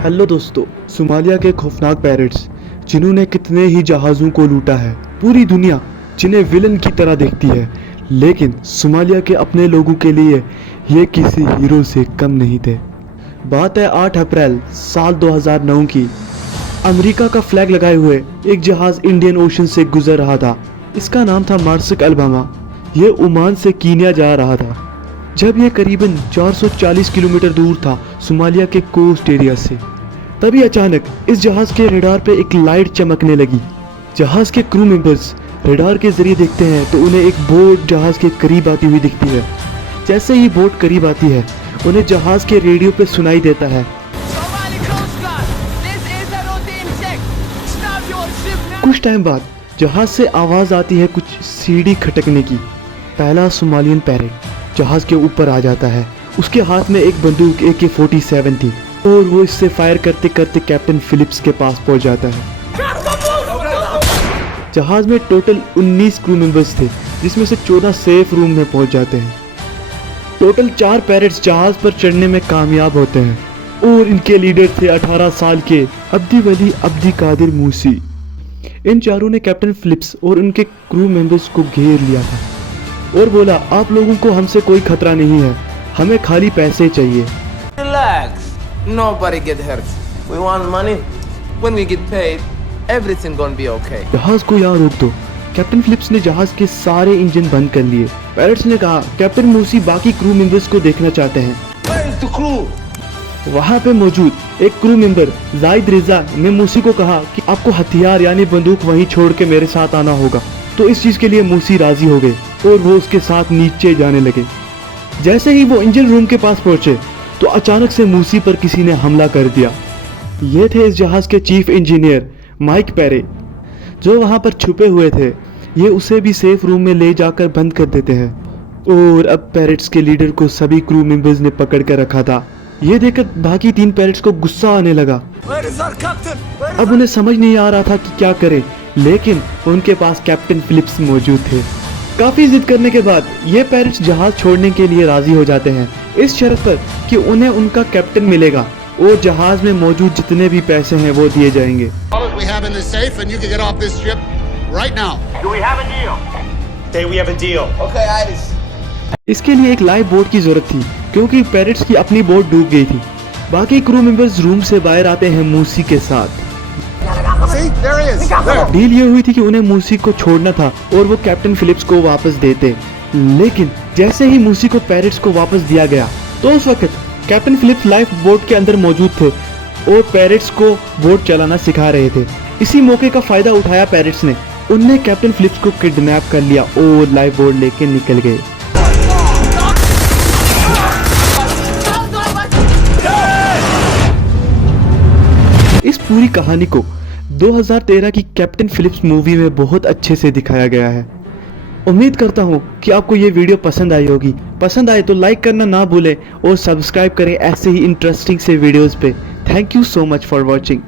Hello दोस्तों, Somalia के खौफनाक पैरेट्स जिन्होंने कितने ही जहाज़ों को लूटा है। पूरी दुनिया जिन्हें विलन की तरह देखती है, लेकिन सोमालिया के अपने लोगों के लिए ये किसी हीरो से कम नहीं थे। बात है 8 अप्रैल साल 2009 की। अमेरिका का फ्लैग लगाए हुए एक जहाज़ इंडियन ओशन से गुजर रहा था। इसका नाम था मार्सिक अल्बामा। ये ओमान से कीनिया जा रहा था। जब यह करीबन 440 किलोमीटर दूर था सोमालिया के कोस्ट एरिया से, तभी अचानक इस जहाज़ के रडार पे एक लाइट चमकने लगी। जहाज़ के क्रू मेंबर्स रडार के जरिए देखते हैं तो उन्हें एक बोट जहाज़ के करीब आती हुई दिखती है। जैसे ही बोट करीब आती है, उन्हें जहाज़ के रेडियो पे सुनाई देता है, कुछ टाइम बाद जहाज़ से आवाज़ आती है कुछ सीढ़ी खटकने की। पहला सोमालियन पैरेट जहाज़ के ऊपर आ जाता है। उसके हाथ में एक बंदूक AK-47 थी और वो इससे फायर करते करते कैप्टन फिलिप्स के पास पहुंच जाता है। जहाज़ में टोटल 19 क्रू मेंबर्स थे, जिसमें से 14 सेफ रूम में पहुंच जाते हैं। टोटल 4 पैरेट्स जहाज़ पर चढ़ने में कामयाब होते हैं और इनके लीडर थे 18 साल के अब्दी वली अब्दी कादिर मूसी। इन चारों ने कैप्टन फिलिप्स और उनके क्रू मेंबर्स को घेर लिया था और बोला, आप लोगों को हमसे कोई खतरा नहीं है, हमें खाली पैसे चाहिए। Relax. Nobody get hurt. We want money. When we get paid, everything gonna be okay. जहाज को यहाँ रोक दो। कैप्टन फिलिप्स ने जहाज के सारे इंजन बंद कर लिए। पैरेट्स ने कहा, कैप्टन मूसी बाकी क्रू मेंबर्स को देखना चाहते हैं। Where is the crew? वहाँ पे मौजूद एक क्रू मेंबर जाहिद रिजा ने मूसी को कहा कि आपको हथियार यानी बंदूक वहीं छोड़ के मेरे साथ आना होगा। तो इस चीज के लिए मूसी राजी हो गए और वो उसके साथ नीचे जाने लगे। जैसे ही वो इंजन रूम के पास पहुंचे तो अचानक से मूसी पर किसी ने हमला कर दिया। ये थे इस जहाज के चीफ इंजीनियर माइक पेरे, जो वहां पर छुपे हुए थे। ये उसे भी सेफ रूम में ले जाकर बंद कर देते हैं और अब पैरेट्स के लीडर को सभी क्रू मेंबर्स ने पकड़ कर रखा था। ये देखकर बाकी 3 पैरेट्स को गुस्सा आने लगा। अब उन्हें समझ नहीं आ रहा था कि क्या करें, लेकिन उनके पास कैप्टन फिलिप्स मौजूद थे। काफी जिद करने के बाद ये पैरेट्स जहाज छोड़ने के लिए राजी हो जाते हैं, इस शर्त पर कि उन्हें उनका कैप्टन मिलेगा और जहाज में मौजूद जितने भी पैसे हैं वो दिए जाएंगे। इसके लिए एक लाइफ बोट की जरूरत थी क्योंकि पैरेट्स की अपनी बोट डूब गई थी। बाकी क्रू मेंबर्स रूम से बाहर आते हैं मूसी के साथ। डील ये हुई थी कि उन्हें मूसी को छोड़ना था और वो कैप्टन फिलिप्स को वापस देते, लेकिन जैसे ही मूसी को पैरेट्स को वापस दिया गया तो उस वक्त कैप्टन फिलिप्स लाइफ बोट के अंदर मौजूद थे और पैरेट्स को बोट चलाना सिखा रहे थे। इसी मौके का फायदा उठाया पैरेट्स ने। उनने कैप्टन फिलिप्स को किडनैप कर लिया और लाइफ बोट लेके निकल गए। इस पूरी कहानी को 2013 की कैप्टन फिलिप्स मूवी में बहुत अच्छे से दिखाया गया है। उम्मीद करता हूँ कि आपको ये वीडियो पसंद आई होगी। पसंद आए तो लाइक करना ना भूलें और सब्सक्राइब करें ऐसे ही इंटरेस्टिंग से वीडियोस पे। Thank you so much for watching.